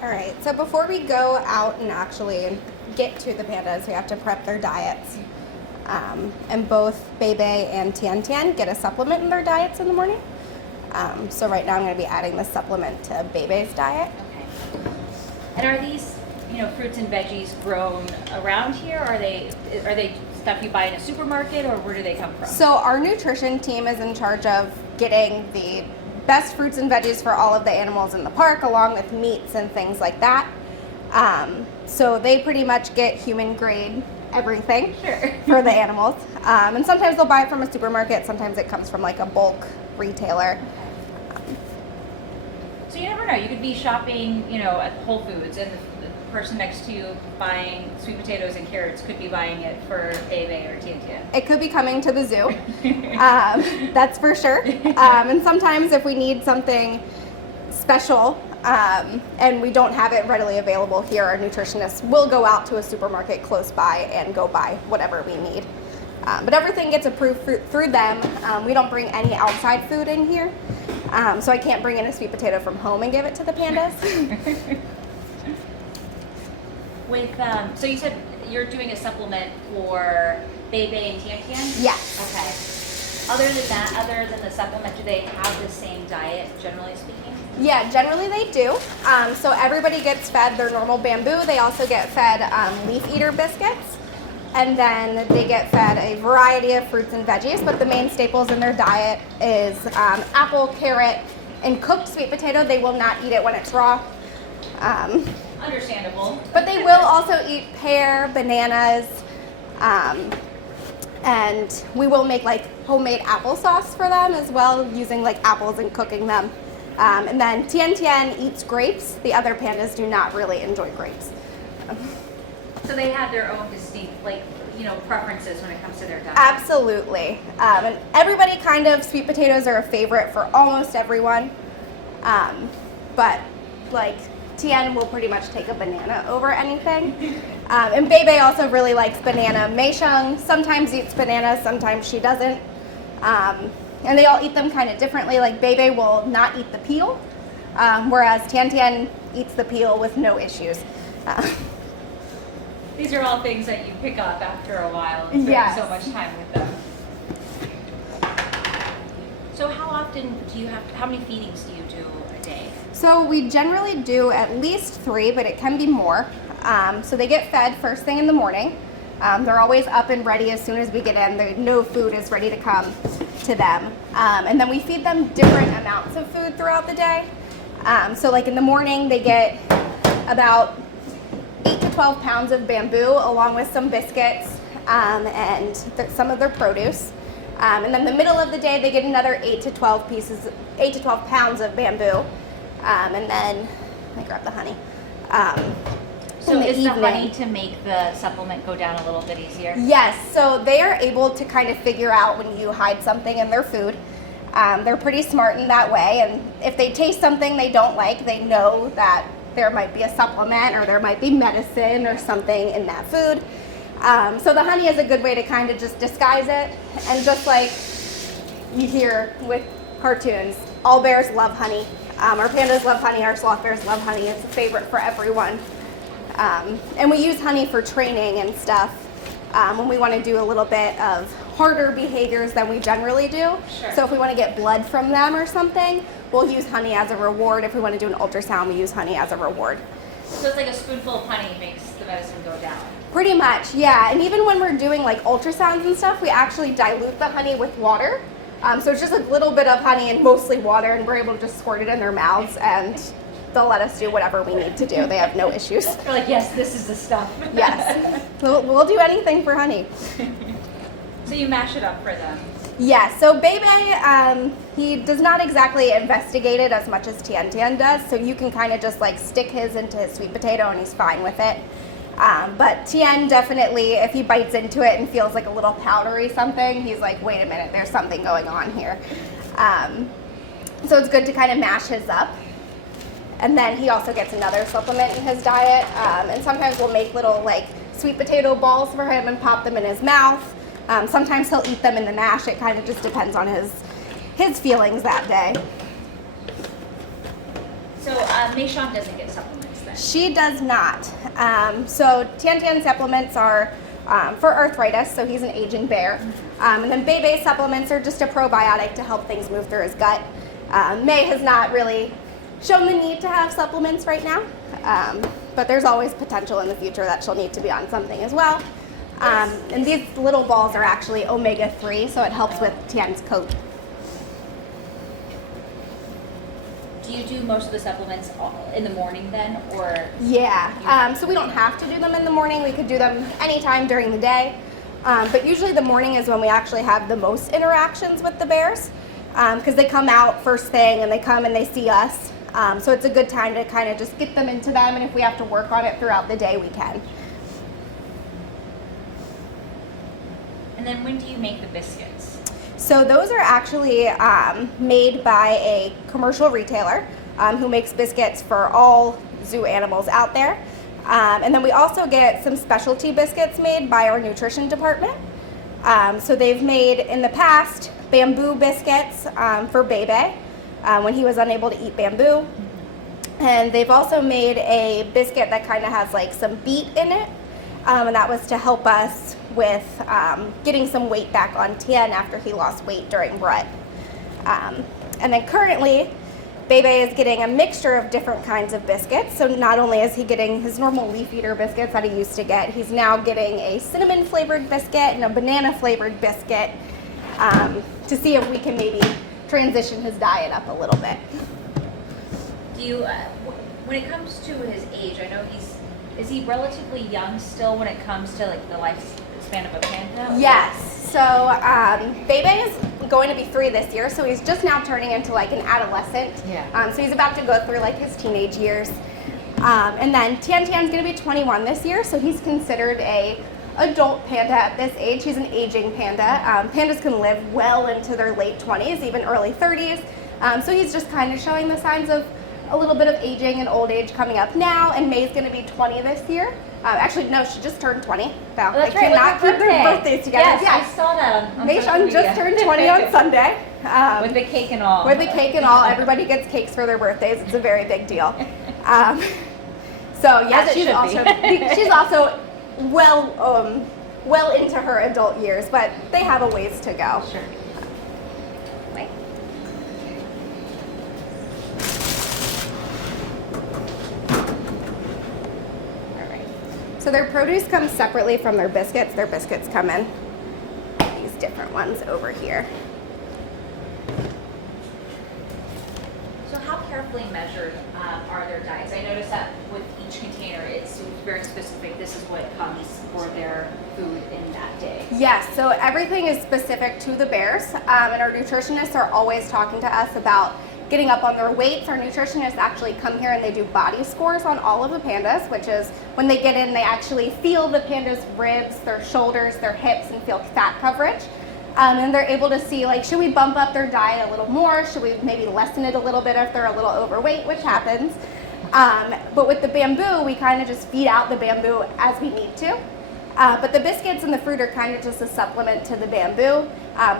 All right, so before we go out and actually get to the pandas, we have to prep their diets. And both Bebe and Tian Tian get a supplement in their diets in the morning. So right now I'm going to be adding the supplement to Bebe's diet. Okay. And are these, fruits and veggies grown around here? Are they stuff you buy in a supermarket, or where do they come from? So our nutrition team is in charge of getting the best fruits and veggies for all of the animals in the park, along with meats and things like that. So they pretty much get human grade everything for the animals. And sometimes they'll buy it from a supermarket, sometimes it comes from like a bulk retailer. So you never know. You could be shopping, at Whole Foods, and the person next to you buying sweet potatoes and carrots could be buying it for Bebe or Tian Tian. It could be coming to the zoo. That's for sure. And sometimes if we need something special and we don't have it readily available here, our nutritionists will go out to a supermarket close by and go buy whatever we need. But everything gets approved through them. We don't bring any outside food in here. So I can't bring in a sweet potato from home and give it to the pandas. So you said you're doing a supplement for Bebe and Tian Tian? Yes. Okay. Other than the supplement, do they have the same diet, generally speaking? Yeah, generally they do. So everybody gets fed their normal bamboo. They also get fed leaf eater biscuits. And then they get fed a variety of fruits and veggies, but the main staples in their diet is apple, carrot, and cooked sweet potato. They will not eat it when it's raw. Understandable. But they will also eat pear, bananas, and we will make like homemade applesauce for them as well, using like apples and cooking them. And then Tian Tian eats grapes. The other pandas do not really enjoy grapes. So they have their own distinct, preferences when it comes to their diet. Absolutely. And everybody sweet potatoes are a favorite for almost everyone. But like Tian will pretty much take a banana over anything. And Bebe also really likes banana. Mei Sheng sometimes eats bananas, sometimes she doesn't. And they all eat them kind of differently. Like Bebe will not eat the peel, whereas Tian Tian eats the peel with no issues. These are all things that you pick up after a while and spend so much time with them. So how many feedings do you do a day? So we generally do at least 3, but it can be more. So they get fed first thing in the morning. They're always up and ready as soon as we get in. No food is ready to come to them. And then we feed them different amounts of food throughout the day. So like in the morning, they get about 8 to 12 pounds of bamboo, along with some biscuits and some of their produce. And then the middle of the day, they get another 8 to 12 pounds of bamboo. And then, let me grab the honey. So is the honey to make the supplement go down a little bit easier? Yes, so they are able to kind of figure out when you hide something in their food. They're pretty smart in that way, and if they taste something they don't like, they know that there might be a supplement or there might be medicine or something in that food. So the honey is a good way to kind of just disguise it. And just like you hear with cartoons, all bears love honey. Our pandas love honey, our sloth bears love honey. It's a favorite for everyone. And we use honey for training and stuff when we want to do a little bit of harder behaviors than we generally do. Sure. So if we want to get blood from them or something, we'll use honey as a reward. If we want to do an ultrasound, we use honey as a reward. So it's like a spoonful of honey makes the medicine go down. Pretty much, yeah. And even when we're doing like ultrasounds and stuff, we actually dilute the honey with water. So it's just a little bit of honey and mostly water, and we're able to just squirt it in their mouths, and they'll let us do whatever we need to do. They have no issues. They're like, yes, this is the stuff. Yes. We'll do anything for honey. So you mash it up for them. Yeah, so Bebe, he does not exactly investigate it as much as Tian Tian does, so you can kind of just like stick his into his sweet potato and he's fine with it. But Tian definitely, if he bites into it and feels like a little powdery something, he's like, wait a minute, there's something going on here. So it's good to kind of mash his up. And then he also gets another supplement in his diet. And sometimes we'll make little like sweet potato balls for him and pop them in his mouth. Sometimes he'll eat them in the mash. It kind of just depends on his feelings that day. So Mei Sheng doesn't get supplements supplement? She does not. So Tian supplements are for arthritis, so he's an aging bear. And then Bebe supplements are just a probiotic to help things move through his gut. May has not really shown the need to have supplements right now, but there's always potential in the future that she'll need to be on something as well. And these little balls are actually omega-3, so it helps with Tian's coat. Do you do most of the supplements in the morning then, or? Yeah, so we don't have to do them in the morning. We could do them anytime during the day. But usually the morning is when we actually have the most interactions with the bears, because they come out first thing and they come and they see us. So it's a good time to kind of just get them into them, and if we have to work on it throughout the day, we can. And then when do you make the biscuits? So those are actually made by a commercial retailer who makes biscuits for all zoo animals out there. And then we also get some specialty biscuits made by our nutrition department. So they've made in the past bamboo biscuits for Bebe when he was unable to eat bamboo. And they've also made a biscuit that kind of has like some beet in it. And that was to help us with getting some weight back on Tian after he lost weight during rut. And then currently, Bebe is getting a mixture of different kinds of biscuits. So not only is he getting his normal leaf eater biscuits that he used to get, he's now getting a cinnamon flavored biscuit and a banana flavored biscuit to see if we can maybe transition his diet up a little bit. Do you, when it comes to his age, I know is he relatively young still when it comes to like the lifespan of a panda? Yes. So Bebe is going to be 3 this year, so he's just now turning into like an adolescent. Yeah. So he's about to go through like his teenage years. And then Tian's going to be 21 this year, so he's considered a adult panda at this age. He's an aging panda. Pandas can live well into their late 20s, even early 30s. So he's just kind of showing the signs of a little bit of aging and old age coming up now, and May's going to be 20 this year. Actually, no, she just turned 20. Now, Oh, that's I right. cannot keep their birthdays together. Yes, I saw that on May social Shun media. just turned 20 on Sunday. With the cake and all. With the cake and all. Everybody gets cakes for their birthdays. It's a very big deal. So yeah, As it she's also well into her adult years, but they have a ways to go. Sure. Wait. All right. So their produce comes separately from their biscuits. Their biscuits come in these different ones over here. So how carefully measured are their diets? I noticed that with each container, it's very specific. This is what comes for their food in that day. Yes, so everything is specific to the bears, and our nutritionists are always talking to us about getting up on their weights. Our nutritionists actually come here and they do body scores on all of the pandas, which is when they get in, they actually feel the panda's ribs, their shoulders, their hips, and feel fat coverage. And they're able to see, like, should we bump up their diet a little more? Should we maybe lessen it a little bit if they're a little overweight, which happens. But with the bamboo, we kind of just feed out the bamboo as we need to. But the biscuits and the fruit are kind of just a supplement to the bamboo.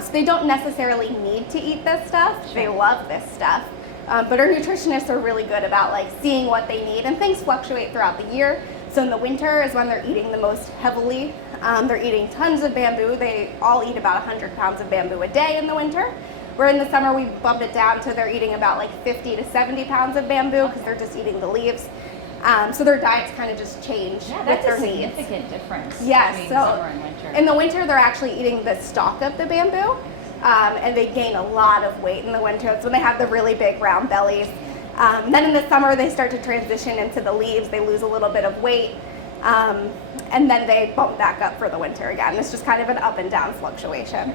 So they don't necessarily need to eat this stuff. Sure. They love this stuff. But our nutritionists are really good about like seeing what they need, and things fluctuate throughout the year. So in the winter is when they're eating the most heavily. They're eating tons of bamboo. They all eat about 100 pounds of bamboo a day in the winter. Where in the summer we bumped it down to they're eating about like 50 to 70 pounds of bamboo because they're just eating the leaves. So their diets kind of just change Yeah, with that's their a needs. significant difference Yes, between so summer and winter. in the winter they're actually eating the stalk of the bamboo, and they gain a lot of weight in the winter. It's when they have the really big round bellies. Then in the summer they start to transition into the leaves. They lose a little bit of weight, and then they bump back up for the winter again. It's just kind of an up and down fluctuation.